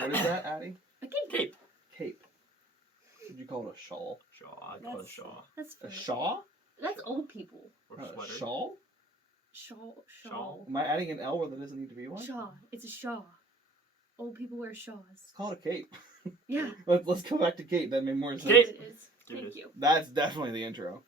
What is that, Addy? A cape. Cape. Did you call it a shawl? Shawl. I call it a shawl. A shawl? That's old people. Or a shawl? Shawl. Am I adding an L where there doesn't need to be one? Shaw. It's a shawl. Old people wear shawls. It's called a cape. Yeah. Let's go back to cape. That made more sense. Cape. It is. Thank you. That's definitely the intro.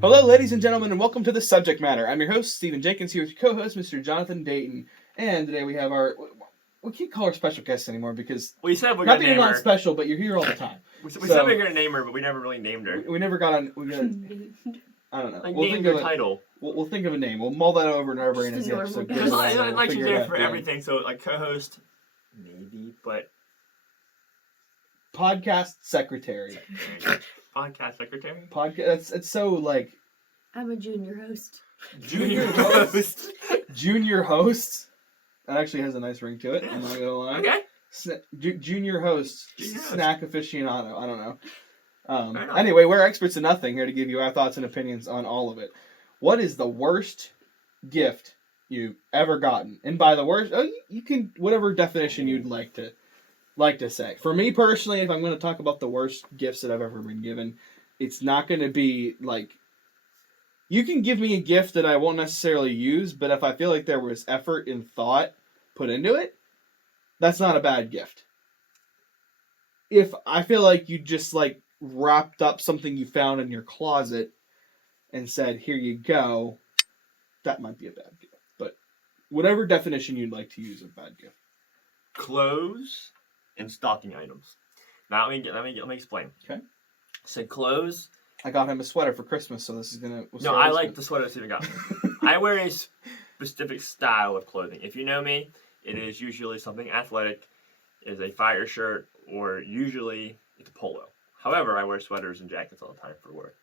Hello, ladies and gentlemen, and welcome to The Subject Matter. I'm your host, Stephen Jenkins, here with your co-host, Mr. Jonathan Dayton. And today we have our... We can't call her special guest anymore because... We said we're going to name her. Not that you're not special, but you're here all the time. We said we were going to name her, but we never really named her. We never got on... I don't know. We'll name your title. We'll think of a name. We'll mull that over in our brain as the episode goes on. I'd like you there for everything, so like co-host, maybe, but... Podcast secretary. Podcast secretary? It's so like... I'm a junior host. Junior host? Junior host? That actually has a nice ring to it, I'm not gonna lie. Okay. Junior host. Snack aficionado. I don't know. Anyway, we're experts in nothing here to give you our thoughts and opinions on all of it. What is the worst gift you've ever gotten? And by the worst, you can, whatever definition you'd like to say. For me personally, if I'm going to talk about the worst gifts that I've ever been given, it's not going to be like, you can give me a gift that I won't necessarily use, but if I feel like there was effort and thought put into it, that's not a bad gift. If I feel like you just like wrapped up something you found in your closet and said, here you go, that might be a bad gift. But whatever definition you'd like to use of bad gift. Clothes and stocking items. Now let me explain. Okay. So clothes. I got him a sweater for Christmas, so this is gonna. No, I like the sweater Steven got me. I wear a specific style of clothing. If you know me, it is usually something athletic, is a fire shirt, or usually it's a polo. However, I wear sweaters and jackets all the time for work.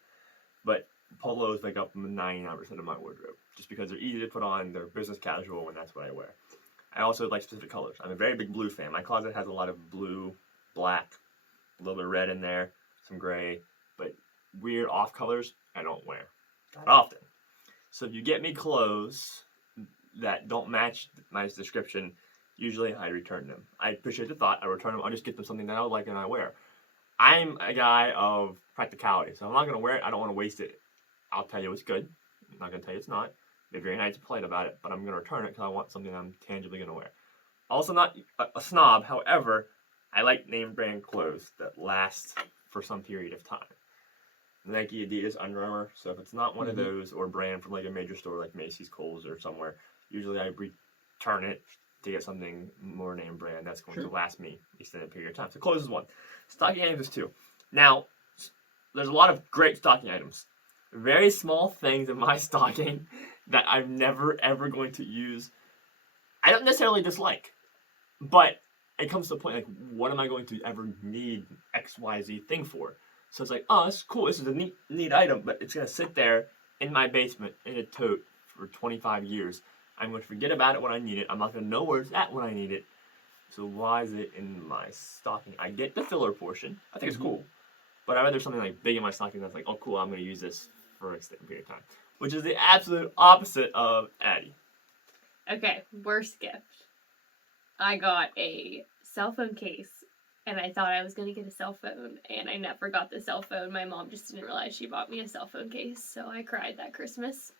But polos make up 99% of my wardrobe, just because they're easy to put on, they're business casual, and that's what I wear. I also like specific colors. I'm a very big blue fan. My closet has a lot of blue, black, a little bit of red in there, some gray, but weird off colors I don't wear that often. So if you get me clothes that don't match my description, usually I return them. I appreciate the thought. I return them. I'll just get them something that I would like and I wear. I'm a guy of practicality, so I'm not going to wear it. I don't want to waste it. I'll tell you it's good. I'm not going to tell you it's not. Be very nice and polite about it, but I'm going to return it because I want something I'm tangibly going to wear. Also not a snob. However, I like name brand clothes that last for some period of time. Nike, Adidas, Under Armour. So if it's not one of those or brand from like a major store like Macy's, Kohl's, or somewhere, usually I return it to get something more name brand that's going to last me an extended period of time. So clothes is one. Stocking items is two. Now, there's a lot of great stocking items. Very small things in my stocking that I'm never ever going to use. I don't necessarily dislike, but it comes to a point like, what am I going to ever need XYZ thing for? So it's like, oh, this is cool. This is a neat item, but it's going to sit there in my basement in a tote for 25 years. I'm going to forget about it when I need it. I'm not going to know where it's at when I need it. So why is it in my stocking? I get the filler portion. I think it's cool. But I'd rather something like big in my stocking that's like, oh, cool, I'm going to use this for an extended period of time. Which is the absolute opposite of Addy. Okay, worst gift. I got a cell phone case. And I thought I was going to get a cell phone, and I never got the cell phone. My mom just didn't realize she bought me a cell phone case, so I cried that Christmas.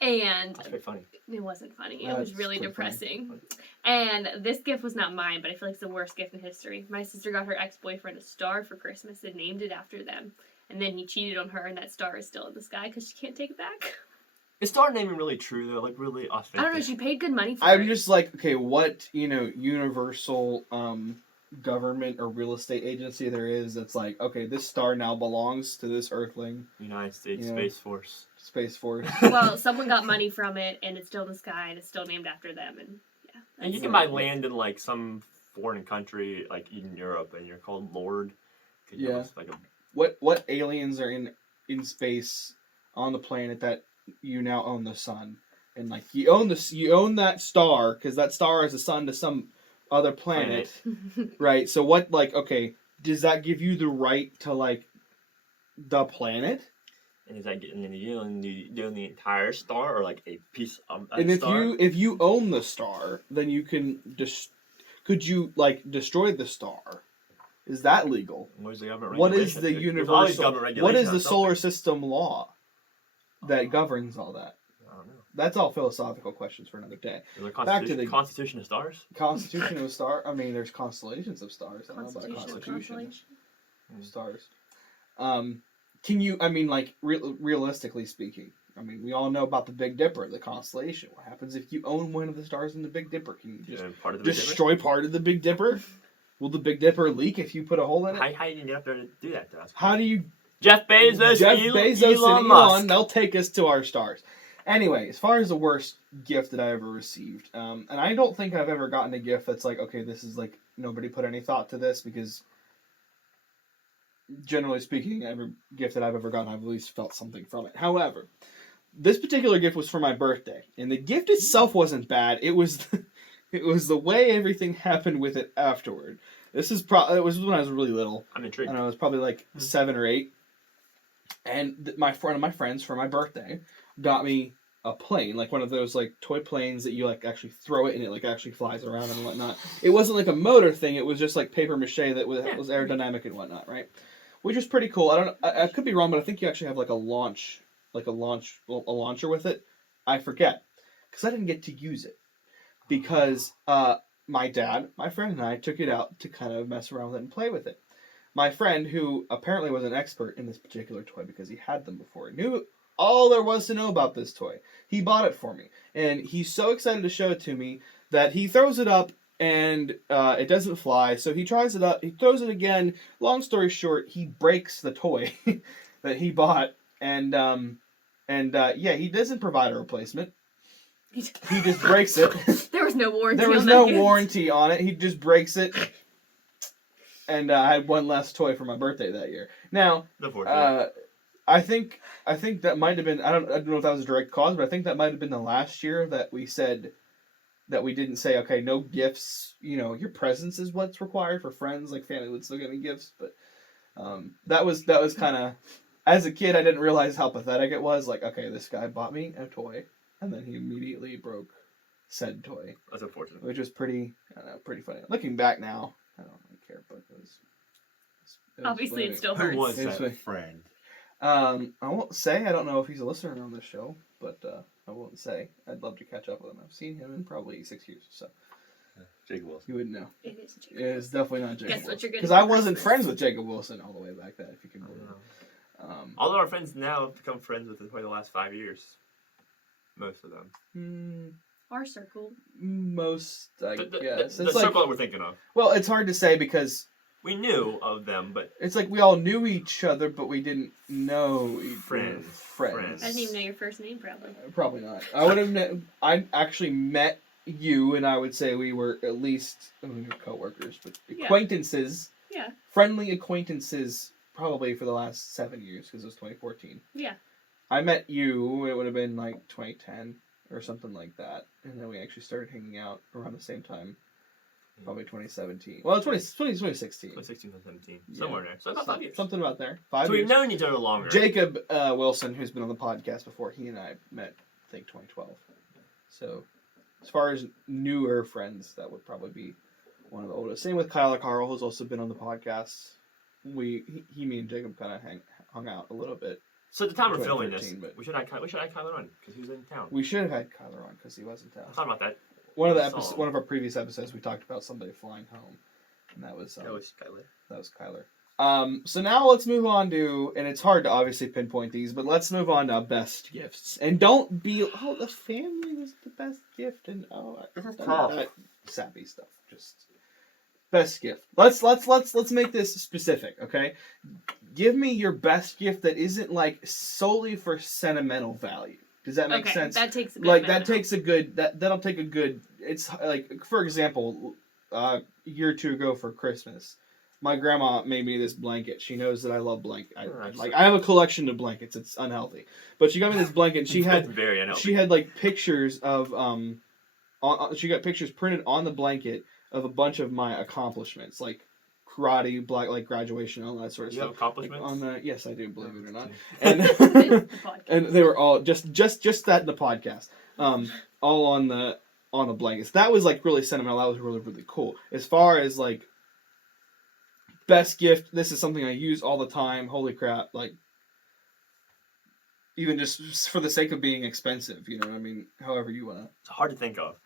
And that's very funny. It wasn't funny. It was really depressing. Funny. And this gift was not mine, but I feel like it's the worst gift in history. My sister got her ex-boyfriend a star for Christmas and named it after them. And then he cheated on her, and that star is still in the sky because she can't take it back. Is star naming really true, though? Like, really authentic? I don't know. She paid good money for it. I'm just like, okay, what, universal... government or real estate agency there is that's like, okay, this star now belongs to this earthling. United States Space Force. Space Force. Well, someone got money from it, and it's still in the sky, and it's still named after them, and yeah. And you can buy land in like some foreign country, like in Europe, and you're called Lord 'Cause you have Yeah. this, like a What aliens are in space on the planet that you now own the sun, and like you own that star because that star is the sun to some other planet, right? So what, like, okay, does that give you the right to like the planet? And is that getting you doing the entire star or like a piece of that And star? if you own the star, then you can could you like destroy the star? Is that legal? Where's the government What is regulation? the There's always universal? government regulation What is on the solar something. system law that governs all that? I don't know. That's all philosophical questions for another day. Is there a Back to the constitution of stars? Constitution of star. I mean, there's constellations of stars. I don't know about a Constitution. constitution of stars. Can you? I mean, like realistically speaking, I mean, we all know about the Big Dipper, the constellation. What happens if you own one of the stars in the Big Dipper? Can you just Part of the Big destroy part of the Big Dipper? Will the Big Dipper leak if you put a hole in it? How do you get up there to do that to us? How do you? Jeff Bezos, Elon and Musk. they'll take us to our stars. Anyway, as far as the worst gift that I ever received, and I don't think I've ever gotten a gift that's like, okay, this is like, nobody put any thought to this, because generally speaking, every gift that I've ever gotten, I've at least felt something from it. However, this particular gift was for my birthday, and the gift itself wasn't bad. It was the way everything happened with it afterward. It was when I was really little. I'm intrigued. And I was probably like 7 or 8. And one of my friends for my birthday got me a plane, like one of those like toy planes that you like actually throw it and it like actually flies around and whatnot. It wasn't like a motor thing; it was just like paper mache that was aerodynamic and whatnot, right? Which was pretty cool. I don't know, I could be wrong, but I think you actually have like a launcher with it. I forget because I didn't get to use it because my dad, my friend, and I took it out to kind of mess around with it and play with it. My friend, who apparently was an expert in this particular toy because he had them before, knew all there was to know about this toy. He bought it for me, and he's so excited to show it to me that he throws it up and it doesn't fly. So he tries it up, he throws it again. Long story short, he breaks the toy that he bought, and he doesn't provide a replacement. He just breaks it. There was no warranty. There was no warranty on it. He just breaks it. And I had one last toy for my birthday that year. Now, I think that might have been, I don't know if that was a direct cause, but I think that might have been the last year that we said that we didn't say, okay, no gifts. You know, your presence is what's required for friends. Like family would still give me gifts, but that was kind of, as a kid, I didn't realize how pathetic it was. Like, okay, this guy bought me a toy, and then he immediately broke said toy. That's unfortunate. Which was pretty funny. Looking back now, I don't really care, but it was obviously funny. it still Who hurts. was It's that like- friend? I won't say. I don't know if he's a listener on this show, but I won't say. I'd love to catch up with him. I've seen him in probably 6 years, so Jacob Wilson. you wouldn't know. It is Jacob. It is definitely not Jacob Guess Wilson. what you're getting Because I for wasn't Christmas. friends with Jacob Wilson all the way back then, if you can believe it. All of our friends now have become friends within probably the last 5 years. Most of them. Our circle. Most, I guess. The It's like, circle that we're thinking of. well, it's hard to say because We knew of them, but it's like we all knew each other, but we didn't know each Friends. Friends. I didn't even know your first name, probably. Probably not. I would have. I actually met you, and I would say we were at least co-workers, but Yeah. acquaintances. Yeah. Friendly acquaintances, probably for the last 7 years, because it was 2014. Yeah. I met you. It would have been like 2010 or something like that, and then we actually started hanging out around the same time. Probably 2017. Well, 2016. 2016 and 17. Yeah. Somewhere there. So about 5 years. Something about there. 5 So years. we've known each other longer. Jacob Wilson, who's been on the podcast before, he and I met, I think, 2012. So, as far as newer friends, that would probably be one of the oldest. Same with Kyler Carl, who's also been on the podcast. Me and Jacob kind of hung out a little bit. So at the time we're filming this, 2013, but- we should have Kyler on because he was in town. We should have had Kyler on because he was in town. I thought about that. One of Song. one of our previous episodes, we talked about somebody flying home, and that was That was Kyler. That was Kyler. So now let's move on to, and it's hard to obviously pinpoint these, but let's move on to best gifts. And don't be, the family was the best gift, and that sappy stuff. Just best gift. Let's make this specific, okay? Give me your best gift that isn't like solely for sentimental value. Does that make sense? That takes a good Like amount. that takes a good that'll take a good. It's like, for example, a year or two ago for Christmas, my grandma made me this blanket. She knows that I love blanket. Nice. I have a collection of blankets. It's unhealthy, but she got me this blanket. And she had very unhealthy. she had like pictures of she got pictures printed on the blanket of a bunch of my accomplishments, like karate, like graduation, all that sort of You stuff. have accomplishments? Like yes, I do, believe it or not. It's And the podcast. and they were all just that in the podcast. All on the blankets. That was like really sentimental. That was really, really cool. As far as like best gift, this is something I use all the time. Holy crap! Like even just for the sake of being expensive, you know what I mean? However you want to. It's hard to think of.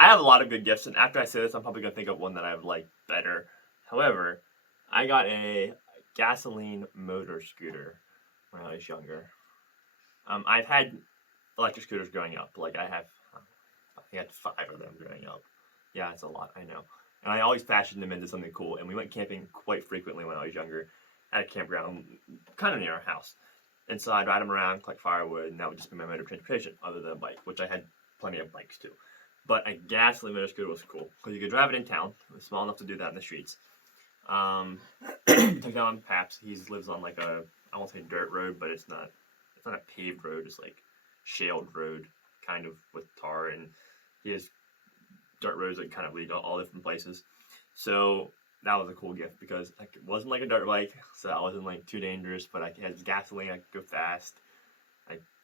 I have a lot of good gifts, and after I say this, I'm probably gonna think of one that I would like better. However, I got a gasoline motor scooter when I was younger. I've had electric scooters growing up. Like I think I had 5 of them growing up. Yeah, it's a lot, I know. And I always fashioned them into something cool. And we went camping quite frequently when I was younger at a campground kind of near our house. And so I'd ride them around, collect firewood, and that would just be my mode of transportation, other than a bike, which I had plenty of bikes too. But a gasoline motor scooter was cool because you could drive it in town. It was small enough to do that in the streets. Took down Paps. He lives on like I won't say dirt road, but it's not a paved road. It's like shaled road, kind of with tar, and he has dirt roads that kind of lead to all different places. So that was a cool gift because like, it wasn't like a dirt bike, so I wasn't like too dangerous, but I had gasoline. I could go fast.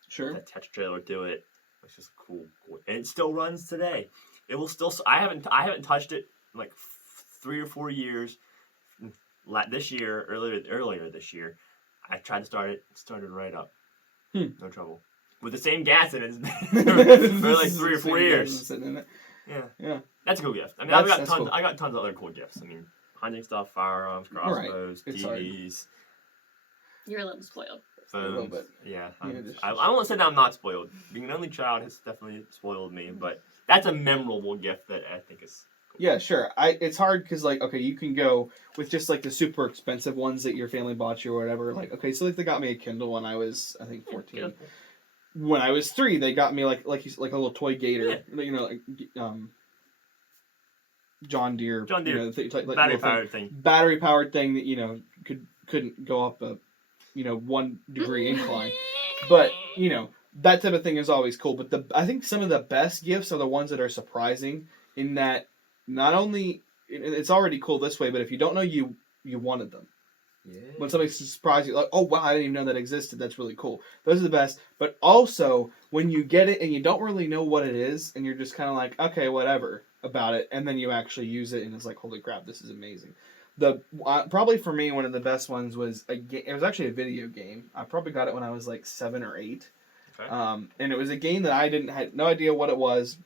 Sure. Attach a trailer to it. It's just cool, and it still runs today. It will still. I haven't touched it in like 3 or 4 years. This year, earlier this year, I tried to start it. It started right up. No trouble. With the same gas in it for like 3 or 4 years. Yeah. That's a cool gift. I mean, I got tons. Cool. I got tons of other cool gifts. I mean, hunting stuff, firearms, crossbows, right. TVs. You're a little spoiled. Phones. A little bit. Yeah. I don't want to say that I'm not spoiled. Being an only child has definitely spoiled me, but that's a memorable gift that I think is cool. Yeah, sure. It's hard because, like, okay, you can go with just, like, the super expensive ones that your family bought you or whatever. Like, okay, so, like, they got me a Kindle when I was, I think, 14. Yeah. When I was 3, they got me, like a little toy gator. Yeah. You know, like, John Deere. You know, battery-powered thing. Battery-powered thing that, you know, couldn't go up a 1 degree incline. But, you know, that type of thing is always cool. But I think some of the best gifts are the ones that are surprising in that not only it's already cool this way, but if you don't know you wanted them. Yeah. When somebody surprises you, like, oh wow, I didn't even know that existed. That's really cool. Those are the best. But also when you get it and you don't really know what it is, and you're just kind of like, okay, whatever about it, and then you actually use it, and it's like, holy crap, this is amazing. Probably for me, one of the best ones was it was actually a video game. I probably got it when I was like 7 or 8. Okay. And it was a game that I had no idea what it was.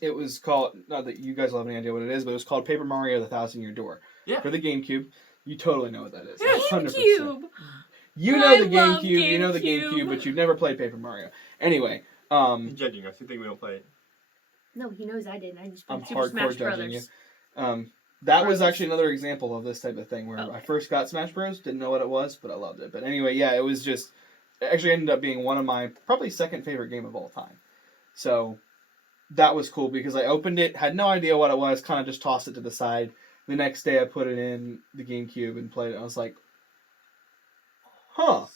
It was called, not that you guys will have any idea what it is, but it was called Paper Mario: The Thousand-Year Door. Yeah. For the GameCube. You totally know what that is. Yeah, 100%. You know the GameCube, you know the GameCube, but you've never played Paper Mario. Anyway, He's judging us. You think we don't play it? No, he knows I didn't. I just played Super Smash judging Brothers. You. That was actually another example of this type of thing where I first got Smash Bros. Didn't know what it was, but I loved it. But anyway, yeah, it was just actually ended up being one of my probably second favorite game of all time. So that was cool because I opened it, had no idea what it was, kind of just tossed it to the side. The next day I put it in the GameCube and played it. I was like, huh,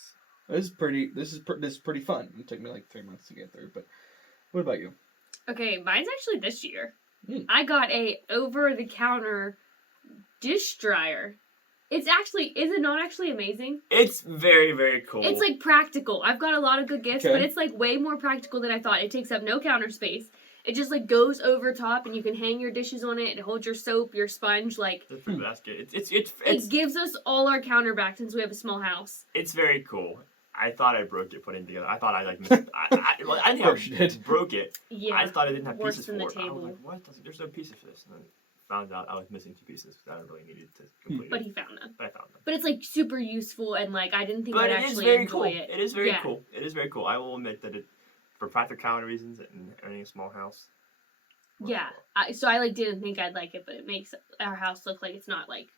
this is pretty fun. It took me like 3 months to get through. But what about you? Okay, mine's actually this year. I got a over-the-counter dish dryer. Is it not actually amazing? It's very, very cool. It's like practical. I've got a lot of good gifts, but it's like way more practical than I thought. It takes up no counter space. It just like goes over top, and you can hang your dishes on it. It holds your soap, your sponge. Like it's a basket. It gives us all our counter back since we have a small house. It's very cool. I thought I broke it putting it together. I thought I like missed. I didn't broke it. Yeah. I thought I didn't have pieces for it. Table. I was like, what? There's no pieces for this. And then found out I was missing 2 pieces because I really needed to complete it. But he found them. I found them. But it's like super useful and like I didn't think I'd actually enjoy it. It is very cool. It is very cool. I will admit that for practicality reasons and owning a small house. Yeah. So I like didn't think I'd like it, but it makes our house look like it's not like.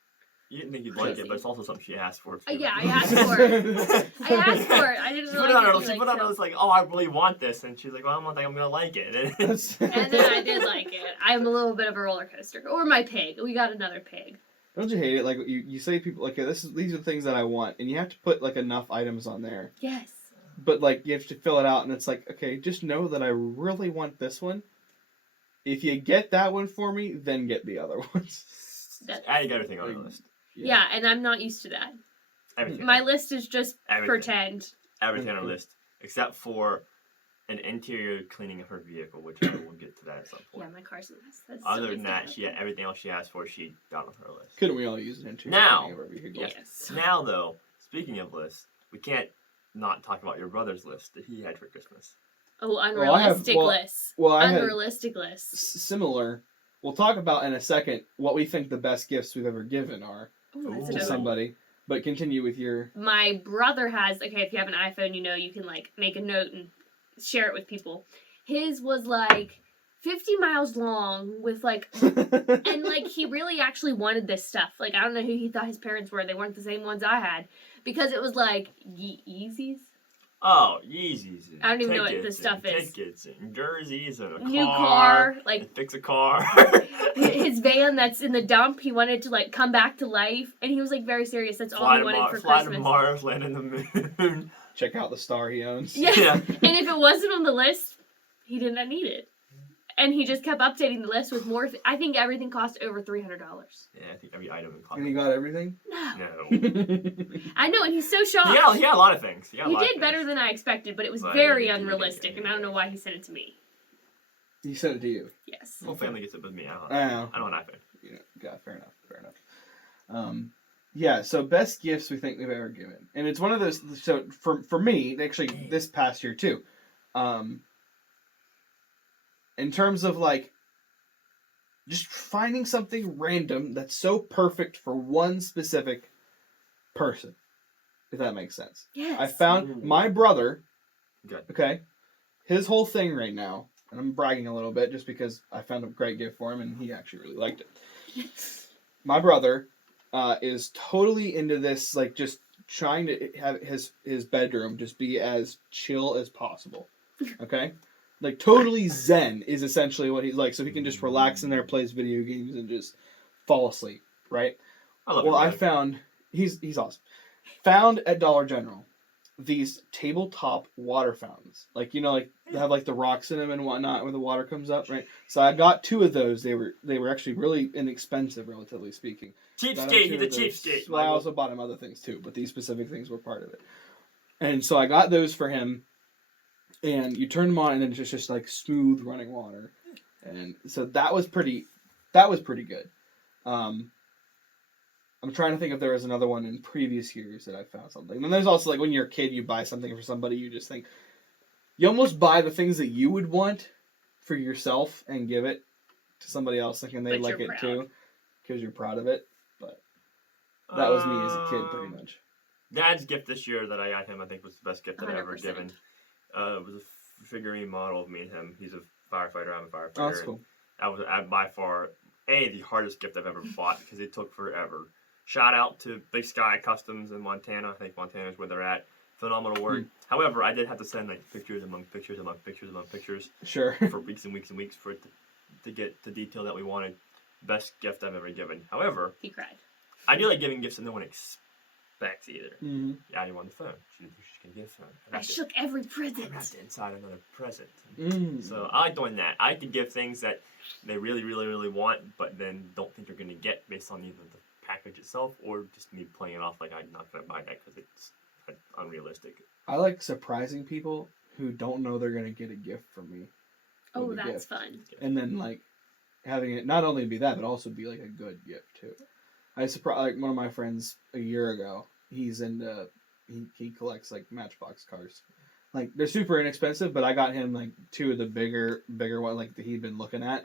You didn't think you'd like it, but it's also something she asked for. Yeah, I asked for it. I didn't really She put on it like, oh, I really want this. And she's like, well, I don't think I'm going to like it. And then I did like it. I'm a little bit of a roller coaster. Or my pig. We got another pig. Don't you hate it? Like you say people like these are the things that I want, and you have to put like enough items on there. Yes. But like you have to fill it out, and it's like, okay, just know that I really want this one. If you get that one for me, then get the other ones. Addy got everything on the list. Yeah, and I'm not used to that. Everything. My list is just Everything. pretend. Everything on our list, except for an interior cleaning of her vehicle, which I will get to that at some point. Yeah, my car's a mess. That's Other so than that, easy. she had everything else she asked for. She got on her list. Couldn't we all use an interior Now, cleaning of our vehicle? Yes. Now, though, speaking of lists, we can't not talk about your brother's list that he had for Christmas. Oh, unrealistic lists. I had Unrealistic lists. similar. We'll talk about in a second what we think the best gifts we've ever given are Ooh, that's a Ooh. to good one. somebody. But continue with your. My brother has, okay, if you have an iPhone, you know you can, like, make a note and share it with people. His was, like, 50 miles long with, like, and, like, he really actually wanted this stuff. Like, I don't know who he thought his parents were. They weren't the same ones I had. Because it was, like, Yeezys? Oh, Yeezys. And I don't even know what tickets this stuff and is. Tickets and jerseys and a New car, like, and fix a car. his van that's in the dump, he wanted to, like, come back to life. And he was, like, very serious. That's all he wanted for fly Christmas. to Mars, land on the moon. Check out the star he owns. Yeah. Yeah. And if it wasn't on the list, he did not need it. And he just kept updating the list with more. I think everything cost over $300. Yeah, I think every item in And he got everything? No. No. I know, and he's so shocked. He had a lot of things. He did better than I expected, but it was But very he did. unrealistic, and I don't know why he sent it to me. He sent it to you. Yes. The whole family gets it with me. I don't I know. I don't have an iPhone. Yeah, fair enough. Yeah, so best gifts we think we've ever given. And it's one of those, so for me, actually this past year too, in terms of like, just finding something random that's so perfect for one specific person, if that makes sense. Yes. I found my brother, Good. okay, his whole thing right now, and I'm bragging a little bit just because I found a great gift for him and he actually really liked it. My brother is totally into this, like just trying to have his bedroom just be as chill as possible. Okay? Like totally zen is essentially what he's like, so he can just relax in there, plays video games, and just fall asleep, right? I love Well, your I brother. found he's awesome. Found at Dollar General these tabletop water fountains, like like they have like the rocks in them and whatnot, where the water comes up, right? So I got 2 of those. They were actually really inexpensive, relatively speaking. Cheapskate. He's a cheapskate. Well, I also bought him other things too, but these specific things were part of it. And so I got those for him. And you turn them on, and then it's just like smooth running water, and so that was pretty good. I'm trying to think if there was another one in previous years that I found something. And then there's also like when you're a kid, you buy something for somebody, you just think you almost buy the things that you would want for yourself and give it to somebody else, thinking they But like you're it proud. too, because you're proud of it. But that was me as a kid, pretty much. Dad's gift this year that I got him, I think, was the best gift I've ever 100%. given. It was a figurine model of me and him. He's a firefighter. I'm a firefighter. Oh, that's cool. That was by far the hardest gift I've ever bought because it took forever. Shout out to Big Sky Customs in Montana. I think Montana's where they're at. Phenomenal work. However, I did have to send like pictures among pictures among pictures among pictures Sure. for weeks and weeks and weeks for it to get the detail that we wanted. Best gift I've ever given. However, He cried. I do like giving gifts that no one expects either. Mm-hmm. Yeah, you on the phone. She's gonna give phone. I shook every I present. wrapped it inside another present. Mm. So I like doing that. I like to give things that they really, really, really want, but then don't think they're going to get based on either the package itself or just me playing it off like I'm not going to buy that because it's unrealistic. I like surprising people who don't know they're gonna get a gift from me. Oh, with a that's gift. fun. And then like having it not only be that, but also be like a good gift too. I surprised like one of my friends a year ago. He's into he collects like Matchbox cars. Like they're super inexpensive, but I got him like 2 of the bigger one like that he'd been looking at,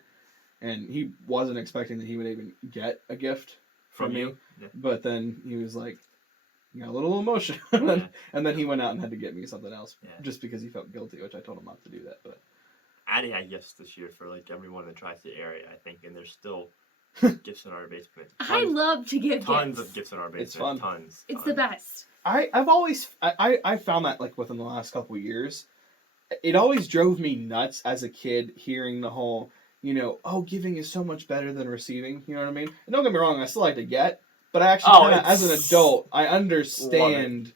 and he wasn't expecting that he would even get a gift from me. you? Yeah. But then he was like, he got a little emotional, and then he went out and had to get me something else just because he felt guilty, which I told him not to do that. But Addy had gifts this year for like everyone in the Tri-State area, I think, and there's still gifts in our basement. I love to give tons gifts. of gifts in our basement. It's fun. Tons. It's the best. I've always I found that like within the last couple of years, it always drove me nuts as a kid hearing the whole giving is so much better than receiving. You know what I mean? And don't get me wrong, I still like to get, but I actually as an adult, I understand.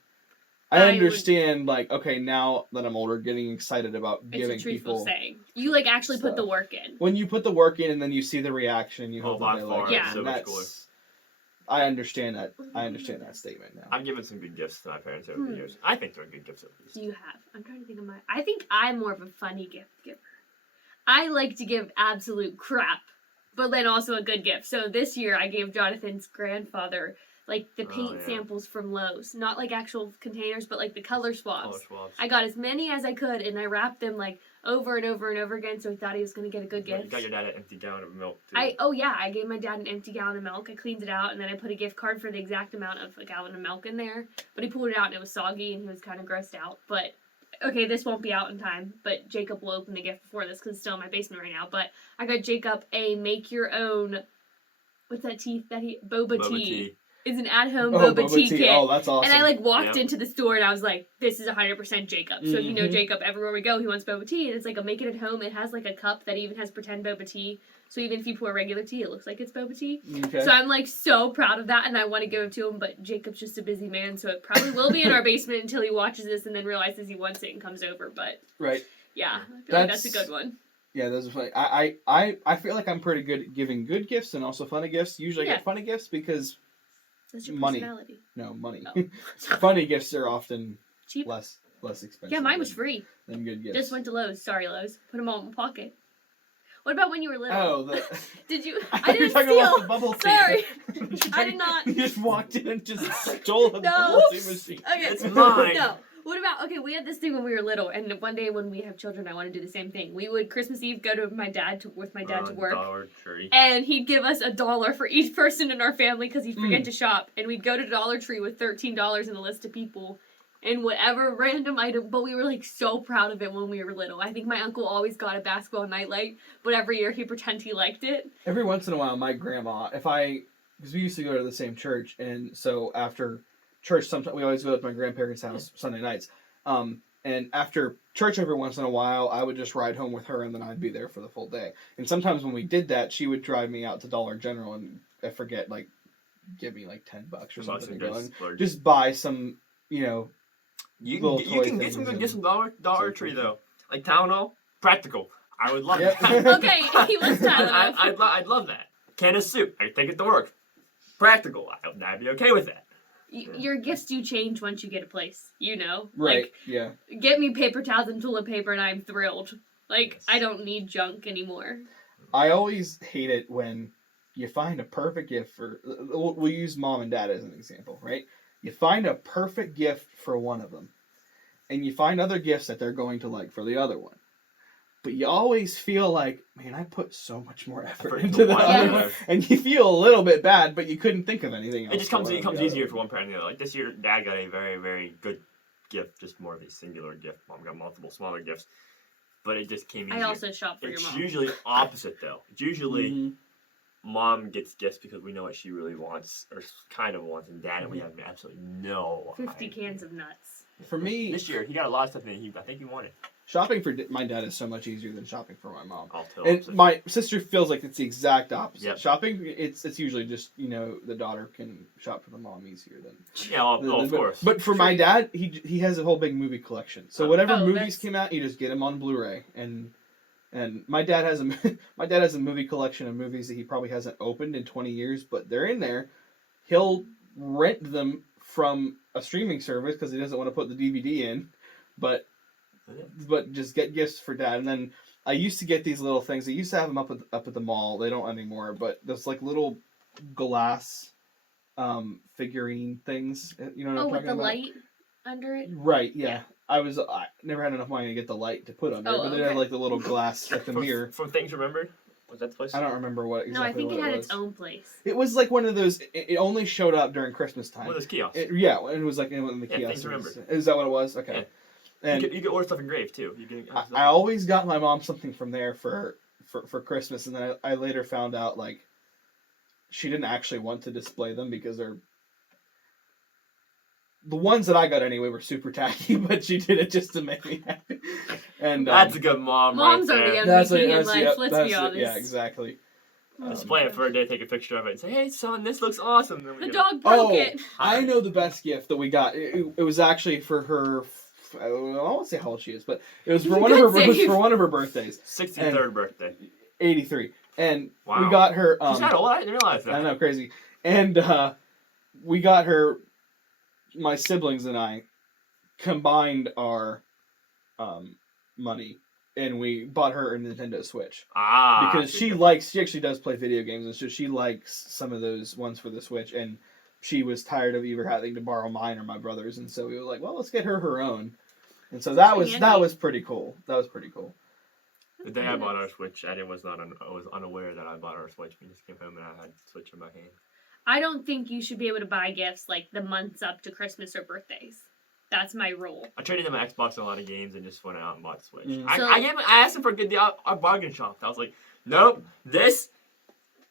I understand, like, okay, now that I'm older, getting excited about giving it's a truthful people saying. You actually put the work in. When you put the work in, and then you see the reaction, you hope by that they far, like it. so much cooler. I understand that. I understand that statement now. I've given some good gifts to my parents over the years. I think they're good gifts at least. You have. I'm trying to think of mine. I think I'm more of a funny gift giver. I like to give absolute crap, but then also a good gift. So this year I gave Jonathan's grandfather the paint samples from Lowe's. Not actual containers, but the color swabs. I got as many as I could, and I wrapped them over and over and over again, so he thought he was going to get a good gift. You got your dad an empty gallon of milk, too. I gave my dad an empty gallon of milk. I cleaned it out, and then I put a gift card for the exact amount of a gallon of milk in there. But he pulled it out, and it was soggy, and he was kind of grossed out. But, okay, this won't be out in time, but Jacob will open the gift before this, because it's still in my basement right now. But I got Jacob a make-your-own, what's that tea? Boba tea. It's an at-home boba tea kit. Oh, that's awesome. And I walked into the store and I was like, this is 100% Jacob. So if you know Jacob, everywhere we go, he wants boba tea. And it's a make it at home. It has a cup that even has pretend boba tea. So even if you pour regular tea, it looks like it's boba tea. Okay. So I'm so proud of that, and I want to give it to him, but Jacob's just a busy man, so it probably will be in our basement until he watches this and then realizes he wants it and comes over. But right. Yeah, I feel that's a good one. Yeah, those are funny. I feel like I'm pretty good at giving good gifts and also funny gifts. Usually I get funny gifts because that's your money. Personality. No, money. Oh. Funny gifts are often cheap, less expensive. Yeah, mine was free. Than good gifts. Just went to Lowe's. Sorry, Lowe's. Put them all in my pocket. What about when you were little? Oh, did you? I didn't steal. About the bubble tea. Sorry, I did not. You just walked in and just stole the bubble tea machine. Okay, it's mine. No. What about, we had this thing when we were little, and one day when we have children, I want to do the same thing. We would, Christmas Eve, go to my dad to work, Dollar Tree. And he'd give us $1 for each person in our family, because he'd forget to shop, and we'd go to Dollar Tree with $13 in a list of people, and whatever random item, but we were, so proud of it when we were little. I think my uncle always got a basketball nightlight, but every year he'd pretend he liked it. Every once in a while, my grandma, because we used to go to the same church, and so after church, sometimes we always go to my grandparents' house Sunday nights. And after church, every once in a while, I would just ride home with her, and then I'd be there for the full day. And sometimes when we did that, she would drive me out to Dollar General, and I forget, give me $10 or something. Just buy some, You can get some good gifts from Dollar Tree though, like Tylenol, practical. I would love that. Okay, he was Tylenol. I'd love that. Can of soup. I take it to work. Practical. I'd be okay with that. Your gifts do change once you get a place, Right, yeah. Get me paper towels and toilet paper and I'm thrilled. I don't need junk anymore. I always hate it when you find a perfect gift for... We'll use mom and dad as an example, right? You find a perfect gift for one of them, and you find other gifts that they're going to like for the other one. But you always feel like, man, I put so much more effort into the other one. And you feel a little bit bad, but you couldn't think of anything else. It comes easier for one parent than the other. This year, Dad got a very, very good gift, just more of a singular gift. Mom got multiple smaller gifts. But it just came easier. I also shop for your mom. It's usually opposite, though. It's usually mom gets gifts because we know what she really wants, or kind of wants, and Dad, we have absolutely no 50 idea. cans of nuts. For me... This year, he got a lot of stuff that I think he wanted. Shopping for my dad is so much easier than shopping for my mom. And my sister feels like it's the exact opposite. Yep. Shopping, it's usually just, the daughter can shop for the mom easier than... Yeah, of course. But for my dad, he has a whole big movie collection. So whatever movies came out, you just get them on Blu-ray. And my dad has a movie collection of movies that he probably hasn't opened in 20 years, but they're in there. He'll rent them from a streaming service because he doesn't want to put the DVD in, but just get gifts for Dad. And then I used to get these little things. I used to have them up at the mall. They don't anymore, but there's little glass figurine things. You know what I'm talking with the about? light under it? Right, yeah. I never had enough money to get the light to put under it, but they had the little glass, the mirror. From Things Remembered? Was that the place? I don't remember what exactly. No, I think it had was. its own place. It was one of those. It only showed up during Christmas time. One of those kiosks. It was in the kiosks. Things Remembered. Is that what it was? Okay. Yeah. And you could order stuff engraved too. I always got my mom something from there for Christmas, and then I later found out she didn't actually want to display them because the ones that I got anyway were super tacky, but she did it just to make me happy. And That's a good mom. Moms right are there. the MVP in life. Let's be honest. Yeah, exactly. Display it for a day, take a picture of it, and say, "Hey, son, this looks awesome." Then we The get dog broke it. I know the best gift that we got. It was actually for her. I won't say how old she is, but it was for one of her. It was for one of her birthdays. 63rd birthday. 83, and Wow. we got her. She's not old. I didn't realize that. I know, crazy. And we got her. My siblings and I combined our money, and we bought her a Nintendo Switch. Because she actually does play video games, and so she likes some of those ones for the Switch, and she was tired of either having to borrow mine or my brother's, and so we were like, well, let's get her own. And so that was pretty cool. That was pretty cool. The day I bought our Switch, Addy was unaware that I bought our Switch. We just came home and I had Switch in my hand. I don't think you should be able to buy gifts like the months up to Christmas or birthdays. That's my rule. I traded in my Xbox and a lot of games and just went out and bought the Switch. Mm. I asked him for a good deal. I bargain shopped. I was like, nope, this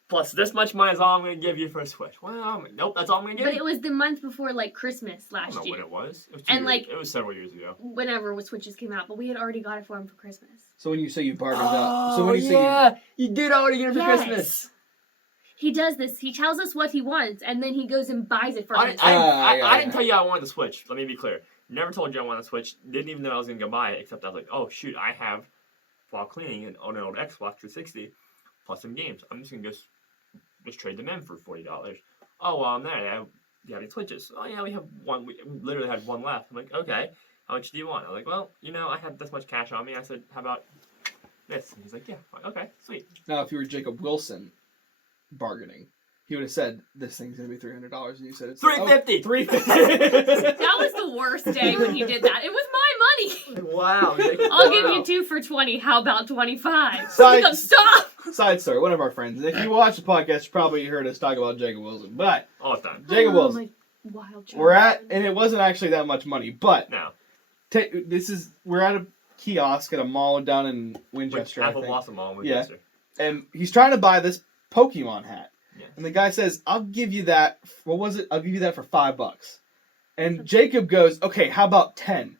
plus this much money is all I'm going to give you for a Switch. Well, nope, that's all I'm going to give But you. it was the month before like Christmas I last don't know year. when it was. It was And, it was several years ago. Whenever Switches came out, but we had already got it for him for Christmas. So when you say you bargained up, so when you say you did already get it for Yes. Christmas. He does this. He tells us what he wants, and then he goes and buys it for himself. I didn't tell you I wanted the Switch. Let me be clear. Never told you I wanted the Switch. Didn't even know I was going to go buy it, except I was like, oh, shoot, I have, while cleaning, an old Xbox 360 plus some games. I'm just going to just trade them in for $40. Oh, well, I'm there. Do you have any Switches? Oh, yeah, we have one. We literally had one left. I'm like, okay, how much do you want? I'm like, well, I have this much cash on me. I said, how about this? And he's like, yeah. I'm like, okay, sweet. Now, if you were Jacob Wilson bargaining, he would have said this thing's gonna be $300, and you said it's $350. $350. That was the worst day when he did that. It was my money. Wow. I'll give you 2 for $20. How about 25? Side- Jacob, stop. Side story: one of our friends. If you watch the podcast, you probably heard us talk about Jacob Wilson. But all the time. Jacob Wilson, My wild child. we're at, and it wasn't actually that much money. But Now, we're at a kiosk at a mall down in Winchester, I Apple think. Blossom Mall in Yeah. Winchester. And he's trying to buy this Pokemon hat. Yes. And the guy says, I'll give you that. What was it? I'll give you that for $5. And Jacob goes, okay, how about 10?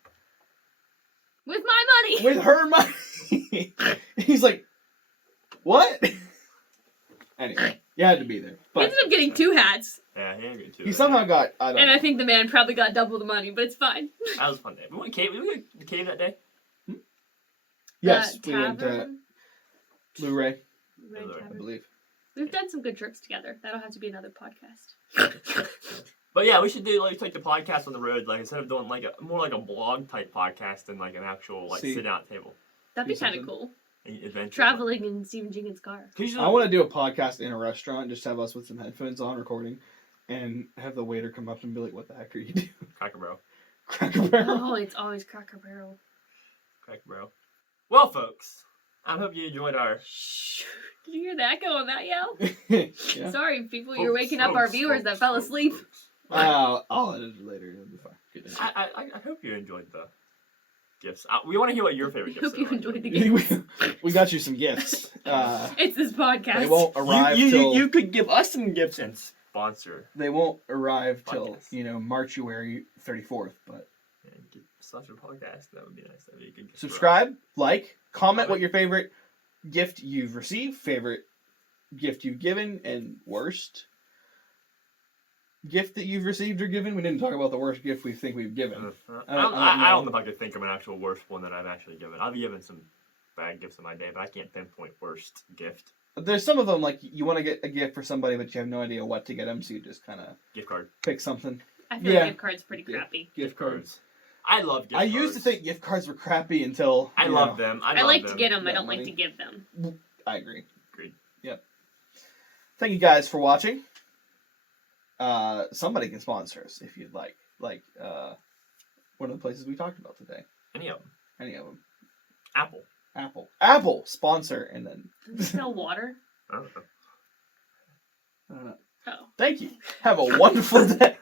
With my money. With her money. He's like, what? Anyway, you had to be there. He But ended up getting 2 hats. Yeah, he ain't good too. he somehow got, I don't And know. I think the man probably got double the money, but it's fine. That was a fun day. We went to the cave that day. Yes, we went to Tavern. Blu-ray, Red I I Tavern. believe. We've done some good trips together. That'll have to be another podcast. But yeah, we should do like the podcast on the road, like instead of doing like more like a blog type podcast than like an actual like See. sit down table That'd be Do kind of something. cool. adventure. Traveling in Stephen Jenkins' car. Usually, I want to do a podcast in a restaurant, just have us with some headphones on recording, and have the waiter come up and be like, what the heck are you doing? Cracker Barrel. Cracker Barrel. Oh, it's always Cracker Barrel. Cracker Barrel. Well, folks, I hope you enjoyed our. Shh. Did you hear the echo on that yell? Yeah. Sorry, people, you're waking up our viewers that fell asleep. I'll edit it later. It'll be fine. Good. I hope you enjoyed the gifts. We want to hear what your favorite I gifts hope you are. enjoyed the game. We got you some gifts. It's this podcast. They won't arrive you, till you could give us some gifts and sponsor. they won't arrive till Podcast. Marchuary 34th. But And get such a podcast. That would be nice. That'd be a good gift for us. subscribe, like, comment what your favorite gift you've received, favorite gift you've given, and worst gift that you've received or given. We didn't talk about the worst gift we think we've given. I don't know if I could think of an actual worst one that I've actually given. I've given some bad gifts in my day, but I can't pinpoint worst gift. There's some of them, like, you want to get a gift for somebody, but you have no idea what to get them, so you just kind of Gift card. pick something. I feel Yeah. like gift cards pretty Yeah. crappy. Gift cards. I love gift I cards. used to think gift cards were crappy until I you love know, them. I love like them. to get them. I Got don't like money. to give them. I agree. Agreed. Yep. Thank you guys for watching. Somebody can sponsor us if you'd like. Like one of the places we talked about today. Any of them. Any of them. Apple. Apple sponsor, and then. Does it smell water? I don't know. Oh. Thank you. Have a wonderful day.